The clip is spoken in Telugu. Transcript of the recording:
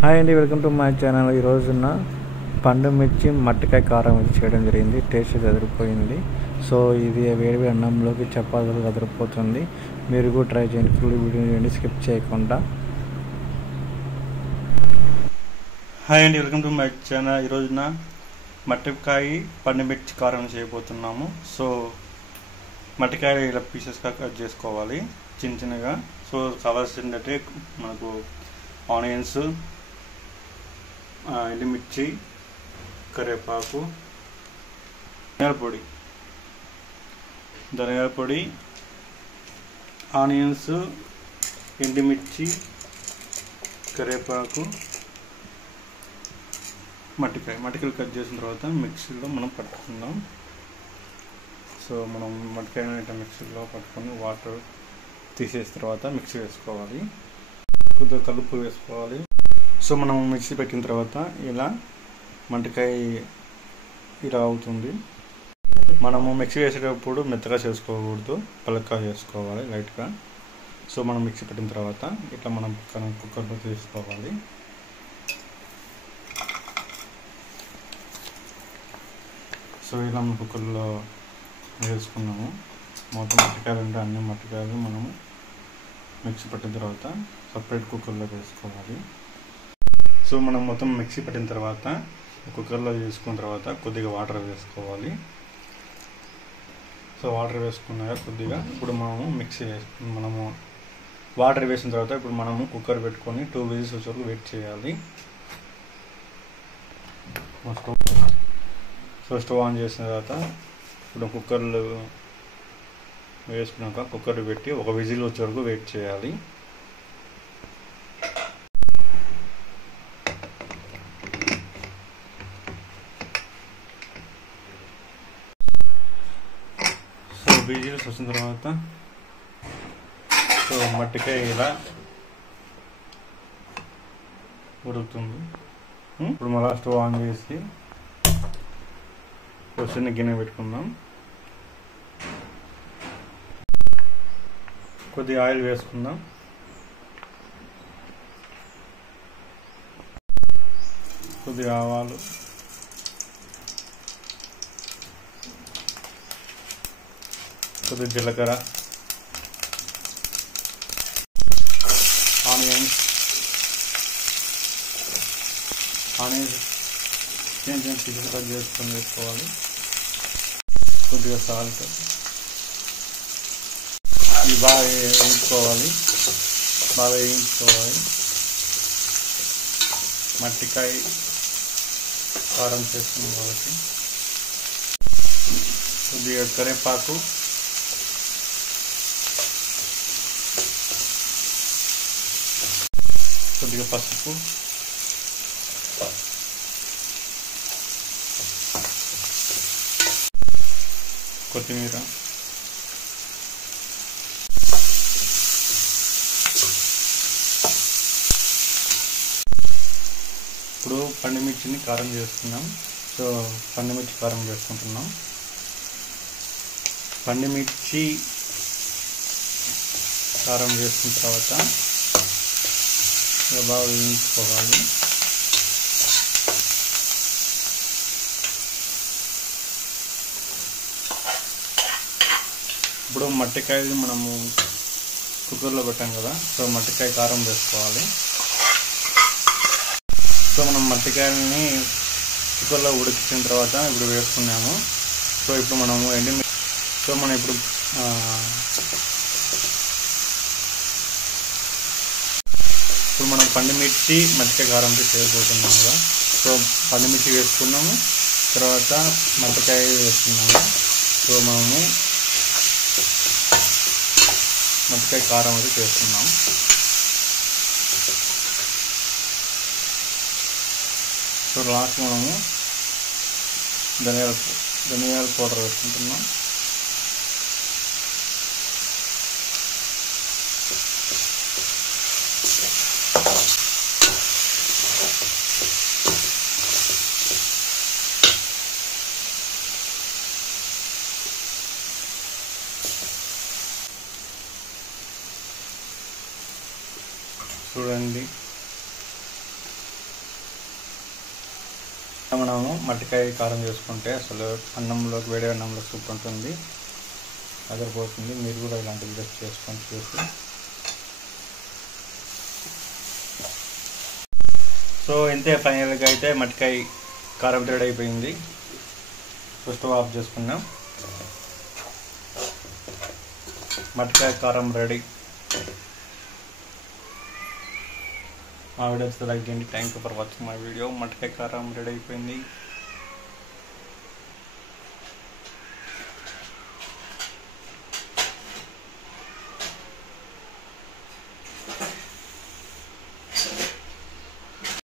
హాయ్ అండి, వెల్కమ్ టు మై ఛానల్. ఈ రోజున పండు మిర్చి మట్టికాయ కారం ఇది చేయడం జరిగింది. టేస్ట్ అదిరిపోయింది. సో ఇది వేడి అన్నంలోకి చపాతీలు అదిరిపోతుంది. మీరు కూడా ట్రై చేయండి. ఫుల్ వీడియో చేయండి, స్కిప్ చేయకుండా. హాయ్ అండి, వెల్కమ్ టు మై ఛానల్. ఈ రోజున మట్టికాయ పండు మిర్చి కారం చేయబోతున్నాము. సో మట్టికాయ ఇలా పీసెస్గా కట్ చేసుకోవాలి చిన్న చిన్నగా. సో కావాల్సిందంటే మనకు ఆనియన్స్, ఎండుమిర్చి, కరివేపాకు, ధనియాల పొడి, ఆనియన్స్, ఎండుమిర్చి, కరివేపాకు, మట్టికాయలు కట్ చేసిన తర్వాత మిక్సీలో మనం పట్టుకుందాం. సో మనం మట్టికాయను ఇట్లా మిక్సీలో పట్టుకొని వాటర్ తీసేసిన తర్వాత మిక్సీ వేసుకోవాలి. కొద్దిగా కలుపు వేసుకోవాలి. సో మనం మిక్సీ పెట్టిన తర్వాత ఇలా మట్టికాయ ఇలా అవుతుంది. మనము మిక్సీ వేసేటప్పుడు మెత్తగా చేసుకోకూడదు, పలక్గా చేసుకోవాలి లైట్గా. సో మనం మిక్సీ పెట్టిన తర్వాత ఇట్లా మనం కుక్కర్లో తీసుకోవాలి. సో ఇలా మనం కుక్కర్లో వేసుకున్నాము. మొత్తం మట్టికాయలు ఉంటే అన్ని మట్టికాయలు మనము మిక్సీ పెట్టిన తర్వాత సపరేట్ కుక్కర్లో వేసుకోవాలి. సో మనం మొత్తం మిక్సీ పెట్టిన తర్వాత కుక్కర్లో వేసుకున్న తర్వాత కొద్దిగా వాటర్ వేసుకోవాలి. సో వాటర్ వేసుకున్నాక కొద్దిగా ఇప్పుడు మనము వాటర్ వేసిన తర్వాత ఇప్పుడు మనము కుక్కర్ పెట్టుకొని 2 విజిల్స్ వచ్చే వరకు వెయిట్ చేయాలి. సో స్టవ్ ఆన్ చేసిన తర్వాత ఇప్పుడు కుక్కర్లో వేసుకున్నాక కుక్కర్ పెట్టి 1 విజిల్ వచ్చే వరకు వెయిట్ చేయాలి. సో విజిల్స్ వచ్చిన తర్వాత సో మట్టికాయ ఇలా ఉడుకుతుంది. ఇప్పుడు మళ్ళీ స్టవ్ ఆన్ చేసి చిన్న గిన్నె పెట్టుకుందాం. కొద్దిగా ఆయిల్ వేసుకుందాం. కొద్దిగా ఆవాలు, కొద్దిగా జీలకర్ర, ఆనియన్స్ చిన్న చిన్న పీసెస్ కట్ చేసుకొని వేసుకోవాలి. కొద్దిగా సాల్ట్, ఇది బాగా వేయించుకోవాలి. మట్టికాయ కారం చేస్తున్నాం కాబట్టి కొద్దిగా కరివేపాకు, కొద్దిగా పసుపు, కొత్తిమీర, ఇప్పుడు పండుమిర్చిని కారం చేస్తున్నాం. సో పండుమిర్చి కారం చేసుకుంటున్నాం. పండుమిర్చి కారం చేసుకున్న తర్వాత బాగా వేయించుకోవాలి. ఇప్పుడు మట్టికాయలు మనము కుక్కర్లో పెట్టాం కదా, సో మట్టికాయ కారం వేసుకోవాలి. సో మనం మట్టికాయలని కుక్కర్లో ఉడికించిన తర్వాత ఇప్పుడు వేసుకున్నాము. సో ఇప్పుడు మనము ఇప్పుడు మనం పండుమిర్చి మట్టికాయ కారంతో చేయబోతున్నాం కదా. సో పండుమిర్చి వేసుకున్నాము, తర్వాత మట్టికాయ వేసుకున్నాము. సో మనము మట్టికాయ కారం అయితే చేస్తున్నాం. సో లాస్ట్ మనము ధనియాల పౌడర్ వేసుకుంటున్నాం. చూడండి మనము మట్టికాయ కారం చేసుకుంటే అసలు అన్నంలోకి వేడి అన్నంలో సూప్ ఉంటుంది, అదిరిపోతుంది. మీరు కూడా ఇలాంటివి జస్ట్ చేసుకొని చూసి. సో ఇంతే, ఫైనల్గా అయితే మట్టికాయ కారం రెడీ అయిపోయింది. స్టవ్ ఆఫ్ చేసుకున్నాం. మట్టికాయ కారం రెడీ. మా వీడియో లైక్ చేయండి. Thank you for watching my video. మట్టికాయ కారం రెడీ అయిపోయింది.